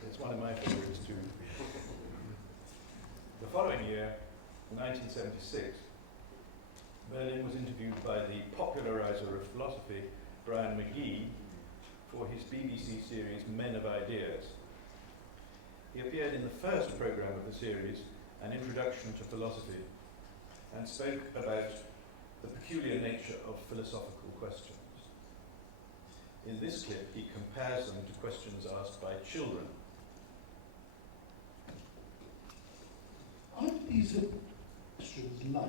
It's one of my favourites too. The following year, 1976, Berlin was interviewed by the populariser of philosophy, Brian McGee, for his BBC series Men of Ideas. He appeared in the first programme of the series, An Introduction to Philosophy, and spoke about the peculiar nature of philosophical questions. In this clip, he compares them to questions asked by children. Aren't these questions like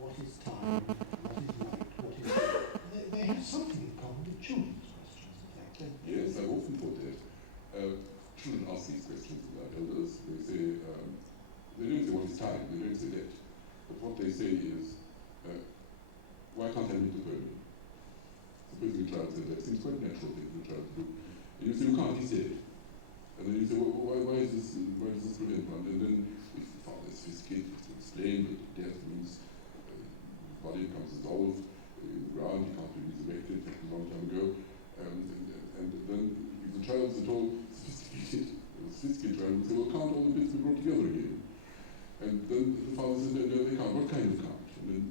what is time, what is light, what is... They have something in common with children's questions, in fact. Yes, I've often thought that. Children ask these questions of their elders. They say, they don't say what is time, they don't say that. But what they say is, why can't I meet the Berlin? Supposing a child said that, seems quite natural thing for a child to do. And you say, you can't, he said. And then you say, well, why does this prevent one? And then, if the father is sophisticated, he has to explain that death means the body becomes dissolved in the ground, he can't be resurrected, it happened a long time ago. And then, if the child is at all sophisticated child would say, well, can't all the bits be brought together again? And then the father says, no, they can't. What kind of can't? And then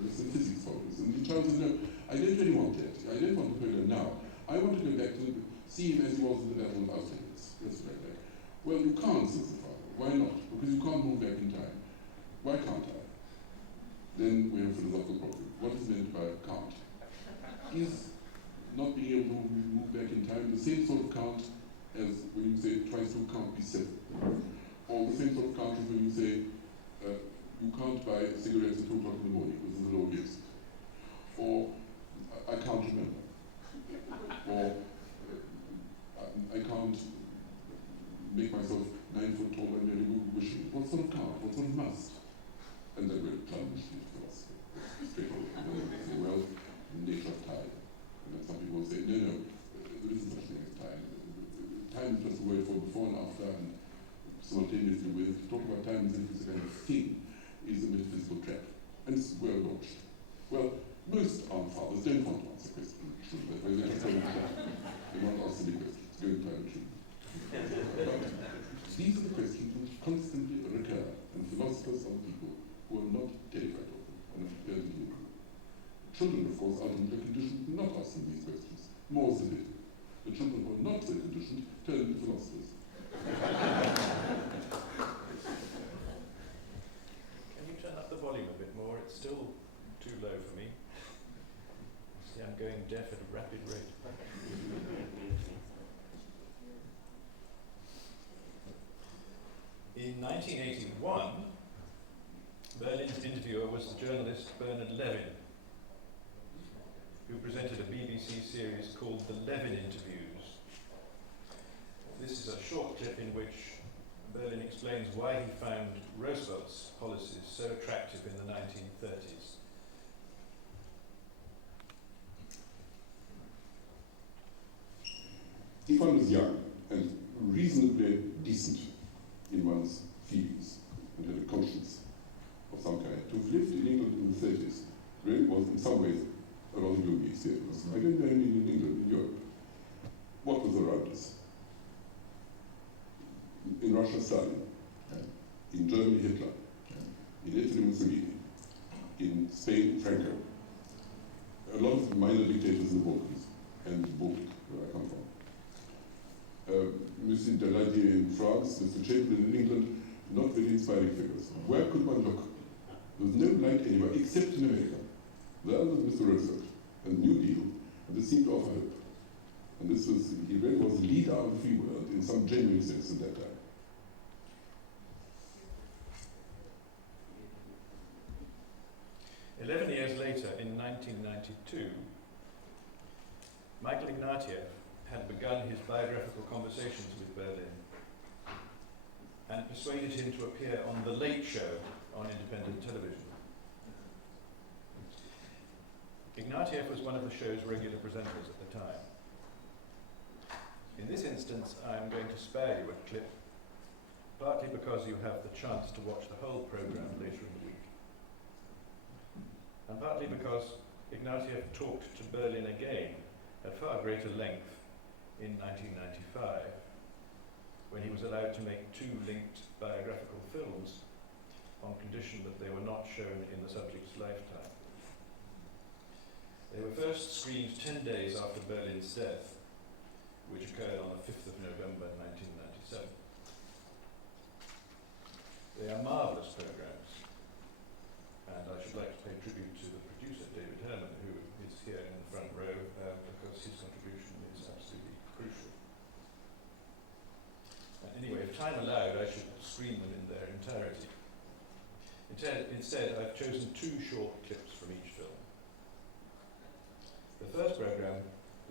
the physics follows. And the child says, no, I don't really want that. I don't want Napoleon now. I want to go back to see him as he was in the Battle of Auziņš. That's what I like. Well, you can't, says the father. Why not? Because you can't move back in time. Why can't I? Then we have a philosophical problem. What is meant by can't? Is not being able to move back in time the same sort of can't as when you say twice 2 can't be 7? Or the same sort of can't as when you say you can't buy cigarettes at 2 o'clock in the morning because there's a law against it. Or I can't remember. Or I can't make myself 9 foot tall and merely wishing. What sort of can't? What sort of must? And then we'll plunge into philosophy. Straight away. And then we say, well, nature of time. And then some people will say, no, there isn't such a thing as time. Time is just a word for before and after and simultaneously with. To talk about time as if it's a kind of thing is a metaphysical trap. And it's well launched. Well, most fathers don't want to answer questions. They want to ask silly questions. Go and private children. But these are the questions which constantly recur, and philosophers are the people who are not terrified of them and are prepared to deal with them. Children, of course, ultimately are conditioned to not asking these questions, more severely. The children who are not so conditioned turn into philosophers. Can you turn up the volume a bit more? It's still too low for me. See, I'm going deaf at a rapid rate. In 1981, Berlin's interviewer was the journalist Bernard Levin, who presented a BBC series called The Levin Interviews. This is a short clip in which Berlin explains why he found Roosevelt's policies so attractive in the 1930s. If one was young and reasonably was in some ways a rather gloomy experience. I didn't know any in England, in Europe. What was around us? In Russia, Stalin. In Germany, Hitler. In Italy, Mussolini. In Spain, Franco. A lot of minor dictators in the Balkans and Baltic, where I come from. Monsieur Daladier in France, Mr. Chamberlain in England, not very inspiring figures. Where could one look? There was no light anywhere except in America. There was Mr. Roosevelt and the New Deal, and this seemed to offer hope. And this was, he really was the leader of the free world in some genuine sense at that time. Years later, in 1992, Michael Ignatieff had begun his biographical conversations with Berlin and persuaded him to appear on The Late Show on independent television. Ignatieff was one of the show's regular presenters at the time. In this instance, I'm going to spare you a clip, partly because you have the chance to watch the whole program later in the week, and partly because Ignatieff talked to Berlin again at far greater length in 1995, when he was allowed to make 2 linked biographical films on condition that they were not shown in the subject's lifetime. They were first screened 10 days after Berlin's death, which occurred on the 5th of November 1997. They are marvellous programs, and I should like to pay tribute to the producer, David Herman, who is here in the front row, because his contribution is absolutely crucial. Anyway, if time allowed, I should screen them in their entirety. Instead, I've chosen 2 short clips from each film. The first program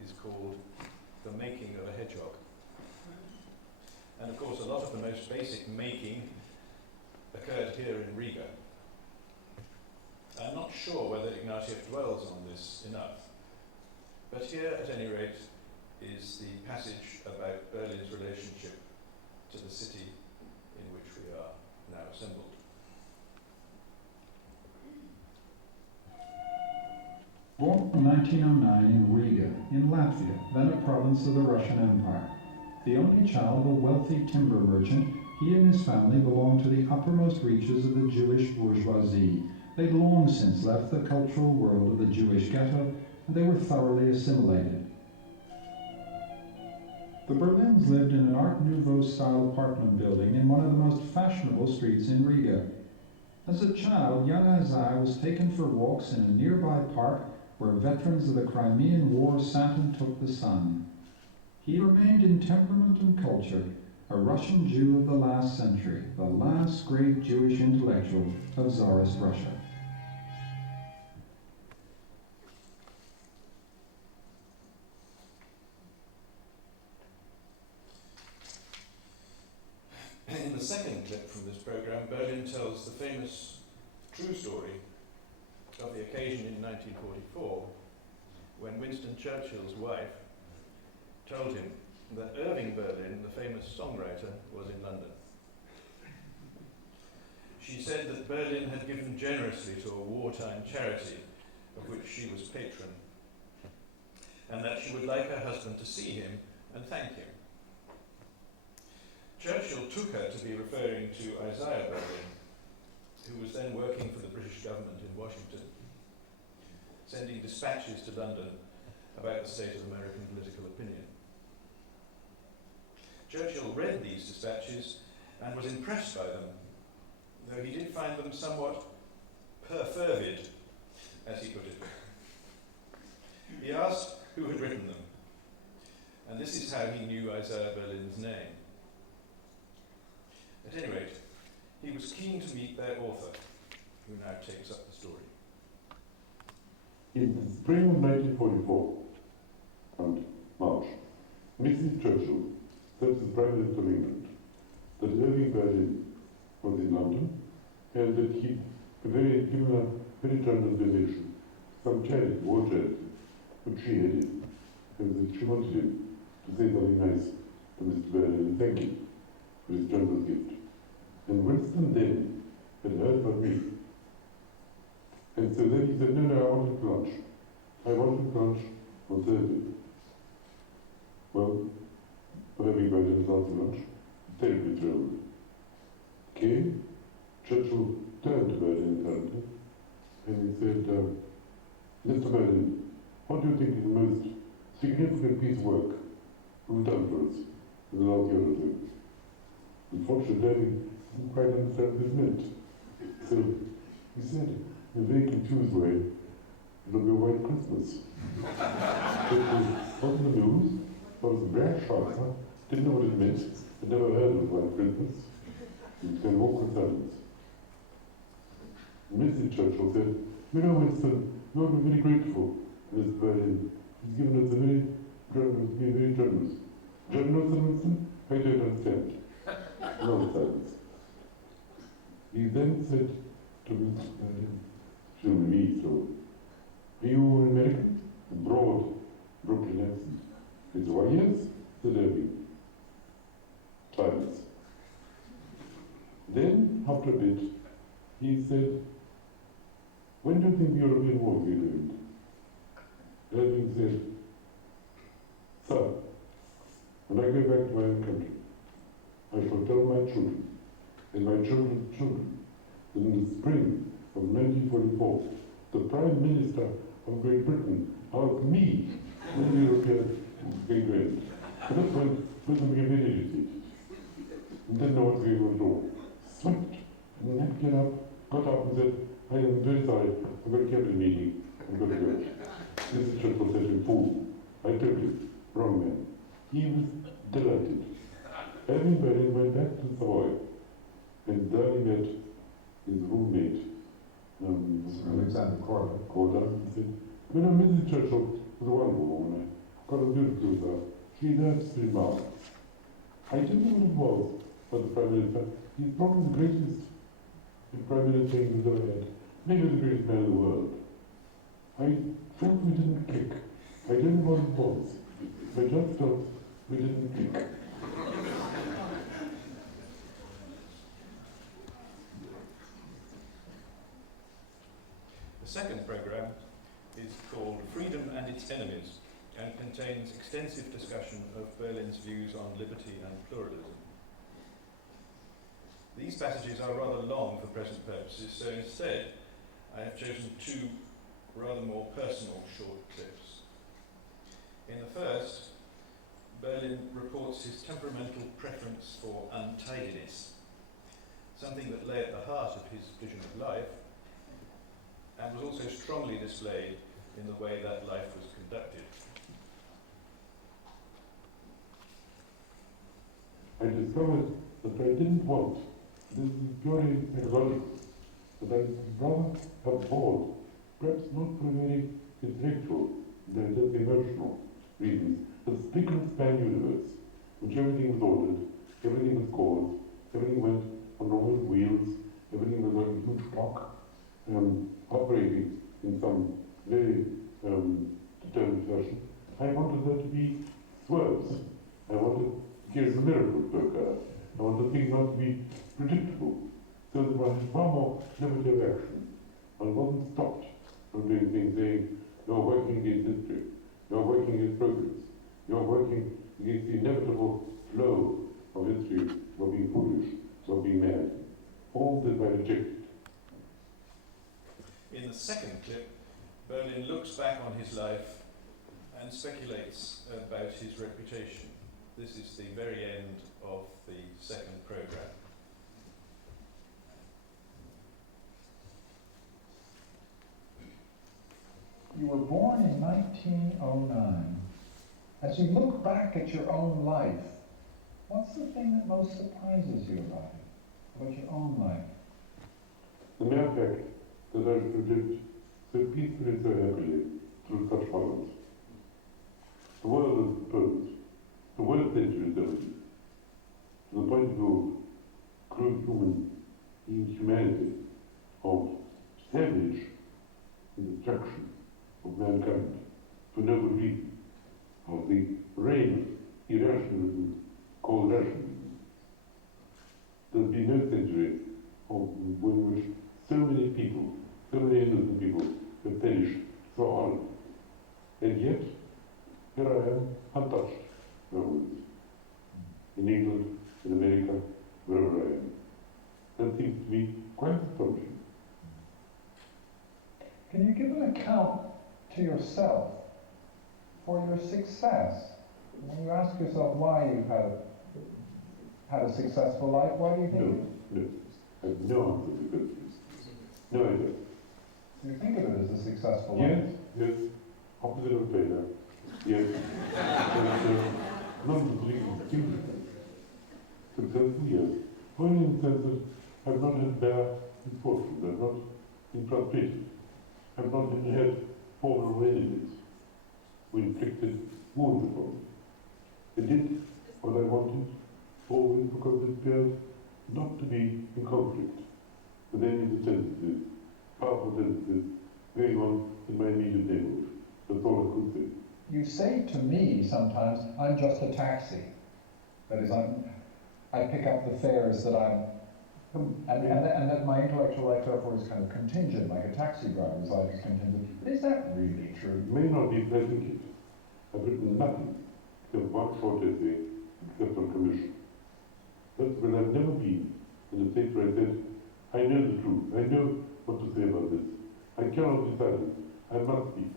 is called The Making of a Hedgehog. And of course, a lot of the most basic making occurred here in Riga. I'm not sure whether Ignatieff dwells on this enough, but here, at any rate, is the passage about Berlin's relationship to the city in which we are now assembled. Born in 1909 in Riga, in Latvia, then a province of the Russian Empire. The only child of a wealthy timber merchant, he and his family belonged to the uppermost reaches of the Jewish bourgeoisie. They'd long since left the cultural world of the Jewish ghetto, and they were thoroughly assimilated. The Berlins lived in an Art Nouveau-style apartment building in one of the most fashionable streets in Riga. As a child, young Isaiah was taken for walks in a nearby park where veterans of the Crimean War sat and took the sun. He remained in temperament and culture a Russian Jew of the last century, the last great Jewish intellectual of Tsarist Russia. In the second clip from this program, Berlin tells the famous true story of the occasion in 1944 when Winston Churchill's wife told him that Irving Berlin, the famous songwriter, was in London. She said that Berlin had given generously to a wartime charity of which she was patron, and that she would like her husband to see him and thank him. Churchill took her to be referring to Isaiah Berlin, who was then working for the British government in Washington, sending dispatches to London about the state of American political opinion. Churchill read these dispatches and was impressed by them, though he did find them somewhat perfervid, as he put it. He asked who had written them, and this is how he knew Isaiah Berlin's name. At any rate, he was keen to meet their author, who now takes up the story. In the spring of 1944, and March, Mrs. Churchill said to the Prime Minister of England that Irving Berlin was in London and that he'd given a very generous donation, some charity, war charity, which she headed, and that she wanted him to say something nice to Mr. Berlin and thank him for his generous gift. And Winston then had heard from me And so then he said, no, I wanted lunch. I wanted lunch on Thursday. Well, whatever you guys had after lunch, terribly thrilled. Came, Churchill turned to Berlin apparently, and he said, Mr. Berlin, what do you think is the most significant piece of work you've done for us in the last year or two? Unfortunately, I didn't quite understand what this meant. So he said, in a very confused way, it'll be a white Christmas. It was on the news, I was very shocked, didn't know what it meant, I'd never heard of white Christmas. It was an awkward silence. Mrs. Churchill said, you know, Winston, we ought to be very grateful to Mr. Berlin. He's given us a very generous, been very generous. Generous, Winston? I don't understand. Another silence. He then said to Mr. Berlin, she'll be me, so, are you an American? A broad Brooklyn accent. He said, why, yes, said Irving. Silence. Then, after a bit, he said, when do you think the European war will be doing? Irving said, sir, when I go back to my own country, I shall tell my children, and my children's children, that in the spring of 1944, the Prime Minister of Great Britain asked me when the European was going to end. At that point, Britain became very agitated, and didn't know what to do at all. Swept, and then got up and said, I am very sorry, I've got a cabinet meeting, I've got to go. Mr. Churchill said to him, fool, I told you, wrong man. He was delighted. Everybody went back to Savoy, and there he met his roommate, Alexander Corder. He said, you know, Mrs. Churchill was a wonderful woman. I got a beautiful daughter. She's absolutely marvelous. I didn't know what it was for the Prime Minister. He's probably the greatest Prime Minister we've ever had. Maybe the greatest man in the world. I felt we didn't click. I didn't know what it was. I just felt we didn't click. The second programme is called Freedom and Its Enemies and contains extensive discussion of Berlin's views on liberty and pluralism. These passages are rather long for present purposes, so instead I have chosen two rather more personal short clips. In the first, Berlin reports his temperamental preference for untidiness, something that lay at the heart of his vision of life, and was also strongly displayed in the way that life was conducted. I discovered that I didn't want, this is purely psychological, that I rather have bored, perhaps not for very intellectual, than just emotional reasons, the spick and span universe, which everything was ordered, everything was caused, everything went on normal wheels, everything was on a huge clock, operating in some very determined fashion. I wanted there to be swerves. I wanted here's the miracle to occur. I wanted things not to be predictable, so that one had far more liberty of action. One wasn't stopped from doing things saying, you're working against history, you're working against progress, you're working against the inevitable flow of history, you're being foolish, you're being mad. All this I rejected. In the second clip, Berlin looks back on his life and speculates about his reputation. This is the very end of the second programme. You were born in 1909. As you look back at your own life, what's the thing that most surprises you about your own life? The mere fact that I lived so peacefully, so happily, through such horrors. The world was opposed. The worst century ability, to the point of crude human inhumanity, of savage destruction of mankind, for no good reason, of the reign of irrationalism called rationalism. There's been no century in which so many people So many innocent people have perished so horribly. And yet, here I am, untouched. No, in England, in America, wherever I am. That seems to me quite astonishing. Can you give an account to yourself for your success? When you ask yourself why you've had a successful life, why do you think? No. I have no answer to the question. No idea. So you think of it as a successful life? Yes. Opposite of failure. Yes. Not the successful, yes. Only in the sense that I've not had bad misfortune, I've not been frustrated, I've not had formidable enemies who inflicted wounds upon me. I did what I wanted, always because it appeared not to be in conflict with any of the tendencies, powerful tendencies going on in my immediate neighborhood. That's all I could say. You say to me sometimes, I'm just a taxi. That is, I pick up the fares that and that my intellectual life therefore is kind of contingent, like a taxi driver's life is contingent. But is that really true? It may not be, but I think it. I've written nothing except one short essay, except on commission. That's when I've never been in a state where I said, I know the truth, I know what to say about this. I cannot be silent, I must speak.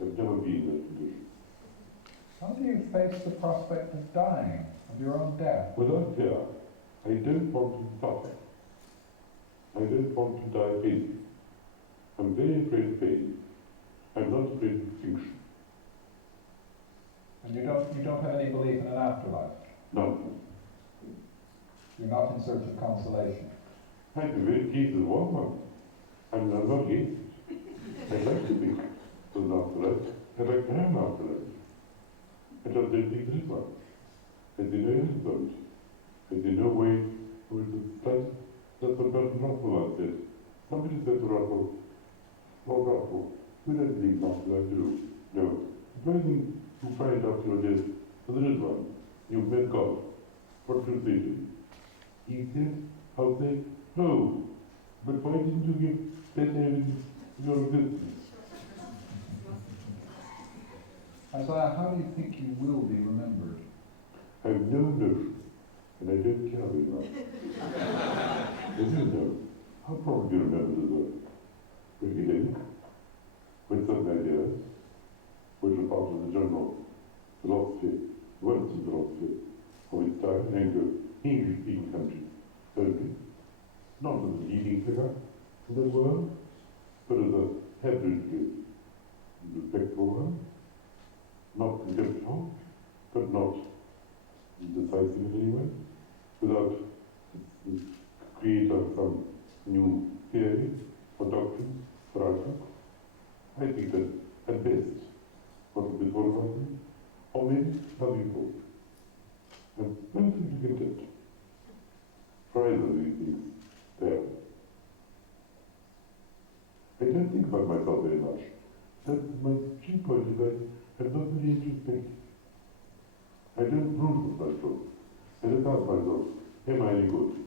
I've never been in that condition. How do you face the prospect of dying, of your own death? Without fear, I don't want to suffer. I don't want to die painfully. I'm very afraid of pain. I'm not afraid of extinction. And you don't have any belief in an afterlife? No. You're not in search of consolation? I'd be very pleased with one. I'm not against it. I'd like to think there's an afterlife. I'd like to have an afterlife. I just don't think there is one. I see no evidence of it. I see no way for it to start. That's what Bertrand Russell once said. Somebody said to Russell, Lord Russell, you don't believe in afterlife, do you? No. Supposing you find after your death that there is one. You've met God. What should you say to him? He said, I'll say, no. But why didn't you give that evidence of your existence? Isaiah, how do you think you will be remembered? I have no notion, and I don't care very much. I do know. I'll probably be remembered as a beginning, with certain ideas, which are part of the general philosophy, Western philosophy of its time, and English-speaking countries only, not as a leading figure in the world, but as a averagely respectable one, not contemptible, but not decisive in any way, without the creator of some new theory or doctrine or outlook. I think that at best, what would be thought about me, or maybe nothing thought. I'm relatively content for either of these things there. I don't think about myself very much. That's my chief point is I have not really introspective. I don't brood with myself. I don't ask myself, am I any good?